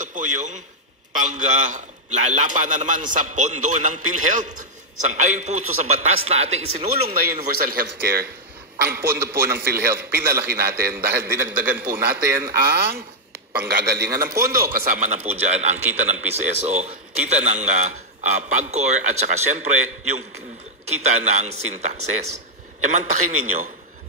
Ito po yung paglalapa na naman sa pondo ng PhilHealth. Sang-ayon po ito sa batas na ating isinulong na Universal Healthcare, ang pondo po ng PhilHealth pinalaki natin dahil dinagdagan po natin ang panggagalingan ng pondo. Kasama na po dyan ang kita ng PCSO, kita ng PAGCOR at saka syempre yung kita ng Syntaxes. Mantakin ninyo,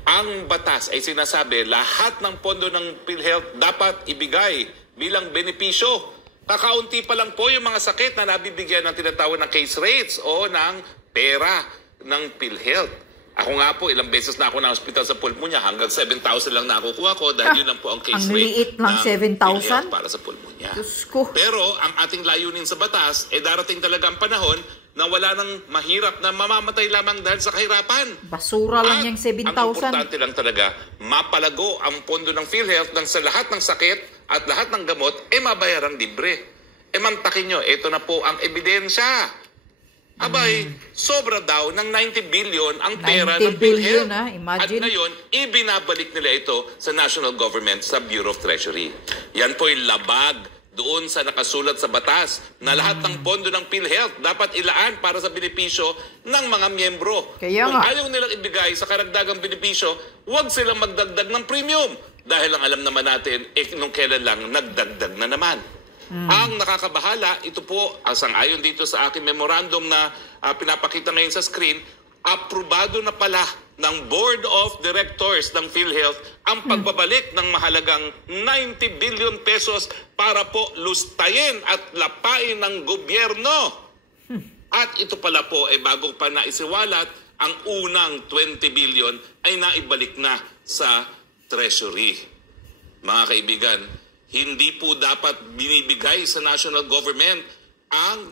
ang batas ay sinasabi lahat ng pondo ng PhilHealth dapat ibigay bilang benepisyo. Kakaunti pa lang po yung mga sakit na nabibigyan ng tinatawag ng case rates o ng pera ng PhilHealth. Ako nga po, ilang beses na ako na hospital sa pulmonya, hanggang 7,000 lang nakukuha ko dahil yun lang po ang case ang rate ng 7,000 para sa pulmonya. Ko. Pero ang ating layunin sa batas, darating talaga ang panahon na wala nang mahirap na mamamatay lamang dahil sa kahirapan. Basura lang yung 7,000. Ang importante lang talaga, mapalago ang pondo ng PhilHealth nang sa lahat ng sakit at lahat ng gamot, mabayarang libre. Mantakin nyo, ito na po ang ebidensya. Abay, sobra daw ng 90 billion ang pera ng PhilHealth. At ngayon, ibinabalik nila ito sa national government, sa Bureau of Treasury. Yan po yung labag doon sa nakasulat sa batas na lahat ng pondo ng PhilHealth dapat ilaan para sa benepisyo ng mga miyembro. Kung ayaw nilang ibigay sa karagdagang benepisyo, huwag silang magdagdag ng premium. Dahil ang alam naman natin, nung kailan lang nagdagdag na naman. Ang nakakabahala, ito po, sang-ayon dito sa aking memorandum na pinapakita ngayon sa screen, aprobado na pala ng Board of Directors ng PhilHealth ang pagbabalik ng mahalagang 90 billion pesos para po lustayin at lapain ng gobyerno. At ito pala po, bago pa naisiwalat, ang unang 20 billion ay naibalik na sa Treasury. Mga kaibigan, hindi po dapat binibigay sa national government ang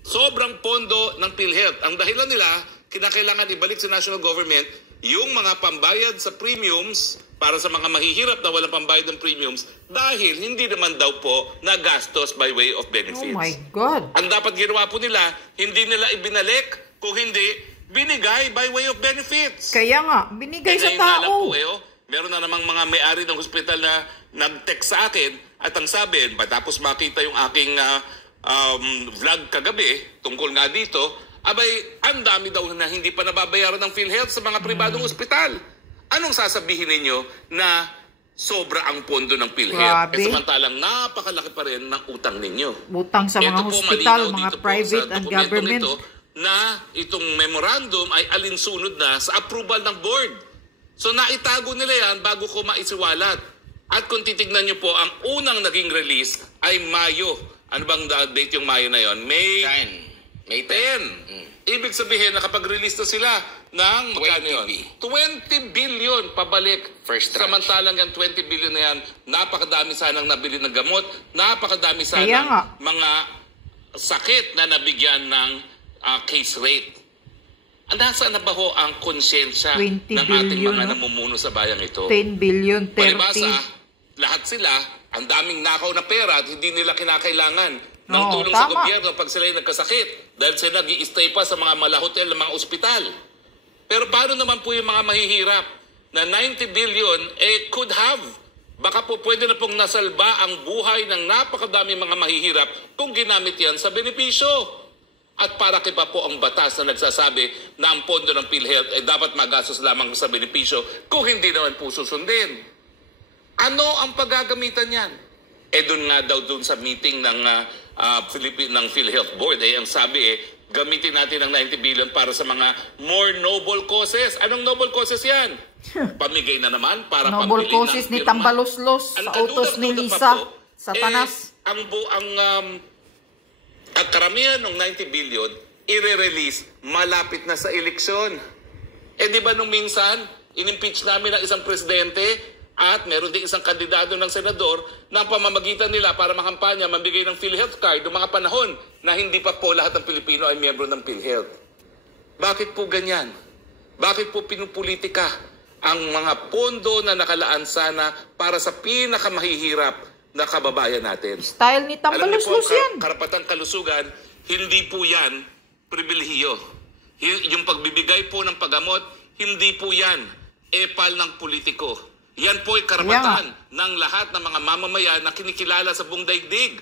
sobrang pondo ng PhilHealth. Ang dahilan nila, kinakailangan ibalik sa national government yung mga pambayad sa premiums para sa mga mahihirap na walang pambayad ng premiums dahil hindi naman daw po nagastos by way of benefits. Oh my God! Ang dapat ginawa po nila, hindi nila ibinalik, kung hindi, binigay by way of benefits. Kaya nga, binigay sa tao. Meron na namang mga may-ari ng hospital na nag-text sa akin at ang sabi, tapos makita yung aking vlog kagabi tungkol nga dito, abay, ang dami daw na hindi pa nababayaran ng PhilHealth sa mga pribadong ospital. Anong sasabihin ninyo na sobra ang pondo ng PhilHealth? Samantalang napakalaki pa rin ng utang ninyo. Utang sa mga hospital, mga private and government. Na itong memorandum ay alinsunod na sa approval ng board. So naitago nila yan bago ko maisiwalat. At kung titignan nyo po, ang unang naging release ay Mayo. Ano bang date yung Mayo na yon? May 10. Ibig sabihin, nakapag-release na sila ng 20 billion pabalik. Samantalang yung 20 billion na yan, napakadami sanang nabili ng gamot, napakadami sanang mga sakit na nabigyan ng case rate. Nasaan na ba ho ang konsyensya ng ating mga namumuno sa bayang ito? 10 billion, 30. Palibasa, lahat sila, ang daming nakaw na pera at hindi nila kinakailangan ng tulong sa gobyerno pag sila nagkasakit dahil sila nag-i-stay pa sa mga malahotel, mga ospital. Pero paano naman po yung mga mahihirap na 90 billion could have? Baka po pwede na pong nasalba ang buhay ng napakadaming mga mahihirap kung ginamit yan sa benepisyo. At para pa po ang batas na nagsasabi na ang pondo ng PhilHealth ay dapat magastos lamang sa benepisyo kung hindi naman po susundin. Ano ang paggagamitan yan? Doon nga daw doon sa meeting ng PhilHealth Board, ang sabi gamitin natin ang 90 billion para sa mga more noble causes. Anong noble causes yan? Pamigay na naman para noble causes ni Tambaloslos sa utos ni Lisa Satanas. At karamihan ng 90 billion, i-release malapit na sa eleksyon. Di ba nung minsan, in-impeach namin ang isang presidente at meron din isang kandidato ng senador na pamamagitan nila para makampanya, mabigay ng PhilHealth card noong mga panahon na hindi pa po lahat ng Pilipino ay miyembro ng PhilHealth. Bakit po ganyan? Bakit po pinupolitika ang mga pondo na nakalaan sana para sa pinakamahihirap na kababayan natin? Style ni Tambaloslos yan. Karapatang kalusugan, hindi po yan pribilehiyo. Yung pagbibigay po ng paggamot, hindi po yan epal ng politiko. Yan po ay karapatan ng lahat ng mga mamamayan na kinikilala sa buong daigdig.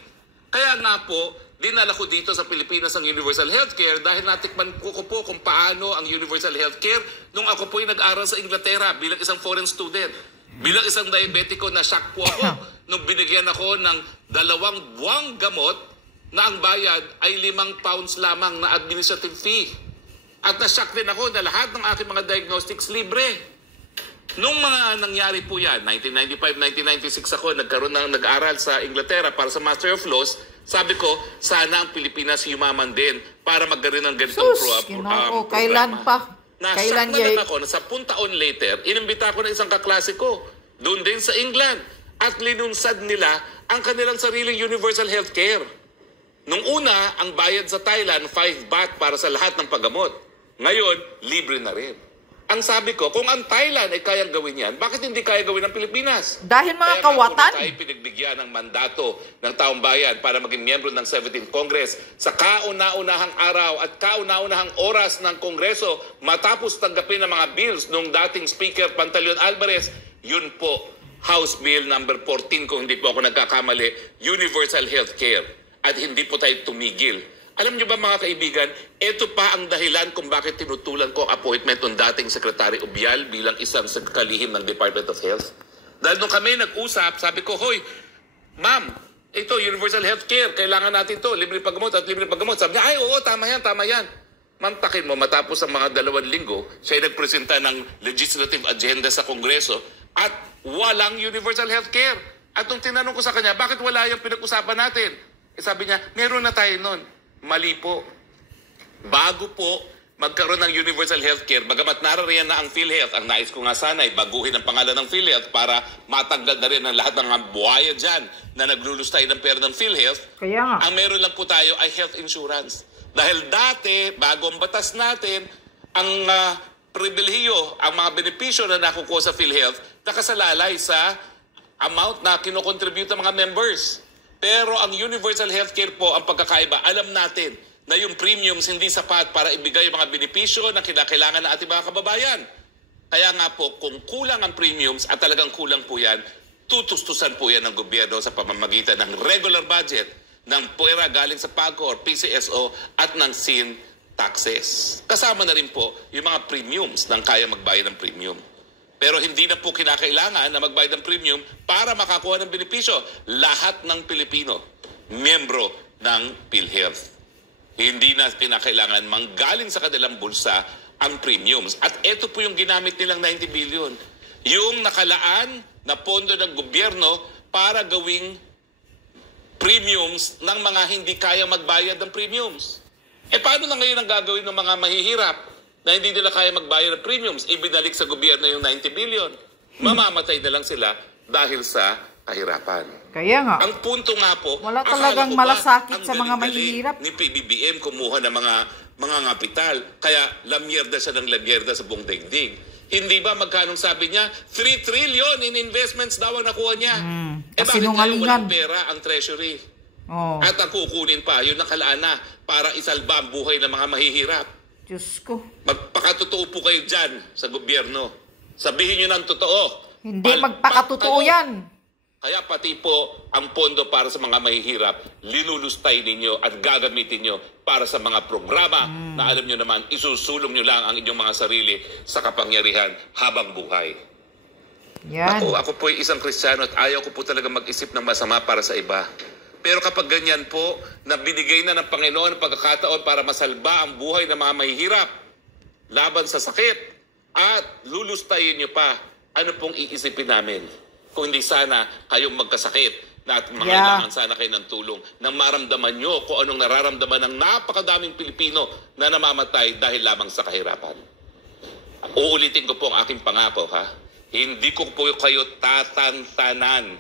Kaya nga po, dinala ko dito sa Pilipinas ang universal healthcare dahil natikman ko po kung paano ang universal healthcare nung ako po ay nag-aral sa Inglaterra bilang isang foreign student. Bilang isang diabetiko, na-shock po ako nung binigyan ako ng 2 buwang gamot na ang bayad ay 5 pounds lamang na administrative fee. At na-shock din ako na lahat ng aking mga diagnostics libre. Nung mga nangyari po yan, 1995-1996 ako, nag-aral sa Inglaterra para sa Master of Laws, sabi ko, sana ang Pilipinas yumaman din para magkaroon ng ganitong programa. Kailan pa? Kailan na lang ako na 10 taon later, inimbita ko na isang kaklase ko doon din sa England at linunsad nila ang kanilang sariling universal healthcare. Nung una, ang bayad sa Thailand, 5 baht para sa lahat ng paggamot. Ngayon, libre na rin. Ang sabi ko, kung ang Thailand ay kayang gawin yan, bakit hindi kaya gawin ng Pilipinas? Dahil mga kawatan. Kaya tayo pinagbigyan ng mandato ng taong bayan para maging miyembro ng 17th Congress sa kauna-unahang araw at kauna-unahang oras ng Kongreso matapos tanggapin ang mga bills nung dating Speaker Pantaleon Alvarez. Yun po, House Bill number 14 kung hindi po ako nagkakamali, Universal Healthcare. At hindi po tayo tumigil. Alam niyo ba mga kaibigan, ito pa ang dahilan kung bakit tinutulan ko ang appointment ng dating Secretary Ubial bilang isang kalihim ng Department of Health. Dahil nung kami nag-usap, sabi ko, hoy, ma'am, ito, universal healthcare, kailangan natin to, libre paggamot at libre paggamot. Sabi niya, ay oo, tama yan, tama yan. Mantakin mo, matapos ang mga 2 linggo, siya ay nagpresenta ng legislative agenda sa Kongreso at walang universal healthcare. At nung tinanong ko sa kanya, bakit wala yung pinag-usapan natin? Sabi niya, meron na tayo nun. Mali po. Bago po magkaroon ng universal healthcare, bagamat narariyan na ang PhilHealth, ang nais ko nga sana ay baguhin ang pangalan ng PhilHealth para matanggal na rin ang lahat ng mga buhaya dyan na naglulustay ng pera ng PhilHealth. Kaya nga. Ang meron lang po tayo ay health insurance. Dahil dati, bago ang batas natin, ang pribilehiyo, ang mga benepisyo na nakukuha sa PhilHealth, nakasalalay sa amount na kinokontribute ng mga members. Pero ang universal healthcare po, ang pagkakaiba, alam natin na yung premiums hindi sapat para ibigay yung mga benepisyo na kinakailangan ng ating mga kababayan. Kaya nga po, kung kulang ang premiums at talagang kulang po yan, tutustusan po yan ng gobyerno sa pamamagitan ng regular budget, ng pera galing sa PAGCOR, PCSO at ng SIN taxes. Kasama na rin po yung mga premiums ng kaya magbayad ng premium. Pero hindi na po kinakailangan na magbayad ng premium para makakuha ng benepisyo. Lahat ng Pilipino, miyembro ng PhilHealth. Hindi na kinakailangan manggaling sa kanilang bulsa ang premiums. At ito po yung ginamit nilang 90 billion. Yung nakalaan na pondo ng gobyerno para gawing premiums ng mga hindi kaya magbayad ng premiums. Paano na ngayon ang gagawin ng mga mahihirap na hindi nila kaya magbayad ng premiums, ibinalik sa gobyerno yung 90 billion. Mamamatay na lang sila dahil sa kahirapan. Kaya nga. Ang punto nga po, wala talagang malasakit sa mga mahihirap. Ni PBBM kumuha ng mga kapital, kaya lamyerda siya ng lamyerda sa buong daigdig. Hindi ba magkanong sabi niya, 3 trillion in investments daw ang nakuha niya. Bakit ngayon walang pera ang treasury? Oh. At ang kukunin pa, yun nakalaan na para isalba ang buhay ng mga mahihirap. Diyos ko. Magpakatotoo po kayo dyan sa gobyerno. Sabihin nyo ng totoo. Hindi magpakatotoo yan. Kaya pati po ang pondo para sa mga mahihirap, linulustay ninyo at gagamitin nyo para sa mga programa na alam nyo naman, isusulong nyo lang ang inyong mga sarili sa kapangyarihan habang buhay. Yan. Ako po ay isang Kristiyano at ayaw ko po talaga mag-isip ng masama para sa iba. Pero kapag ganyan po, na binigay na ng Panginoon ang pagkakataon para masalba ang buhay ng mga mahihirap laban sa sakit at lulustayin nyo pa, ano pong iisipin namin? Kung hindi sana kayong magkasakit na at mangailangan sana kayo ng tulong nang maramdaman nyo kung anong nararamdaman ng napakadaming Pilipino na namamatay dahil lamang sa kahirapan. Uulitin ko po ang aking pangako, ha? Hindi ko po kayo tatantanan.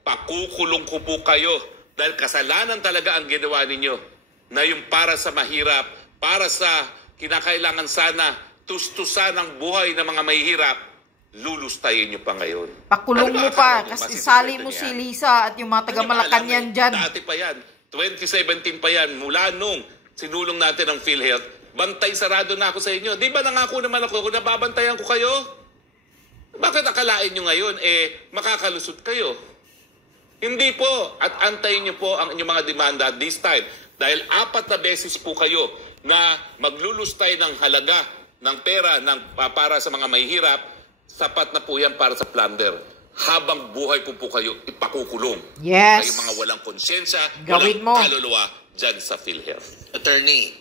Pakukulong ko po kayo. Dahil kasalanan talaga ang ginawa ninyo na yung para sa mahirap, para sa kinakailangan sana, tustusan ang buhay ng mga mahihirap, lulustayin nyo pa ngayon. Pakulong mo pa, kasi isali mo si Lisa at yung mga taga-Malacanang dyan. Dati pa yan, 2017 pa yan, mula nung sinulong natin ang PhilHealth, bantay sarado na ako sa inyo. Di ba nangako naman ako kung nababantayan ko kayo? Bakit akalain nyo ngayon, makakalusot kayo? Hindi po. At antayin nyo po ang inyong mga demanda this time. Dahil 4 na beses po kayo na maglulustay ng halaga ng pera para sa mga mahihirap, sapat na po yan para sa plunder. Habang buhay po kayo ipakukulong. Yes. Kayo mga walang konsyensya, Gawin walang mo. kaluluwa dyan sa PhilHealth. Attorney,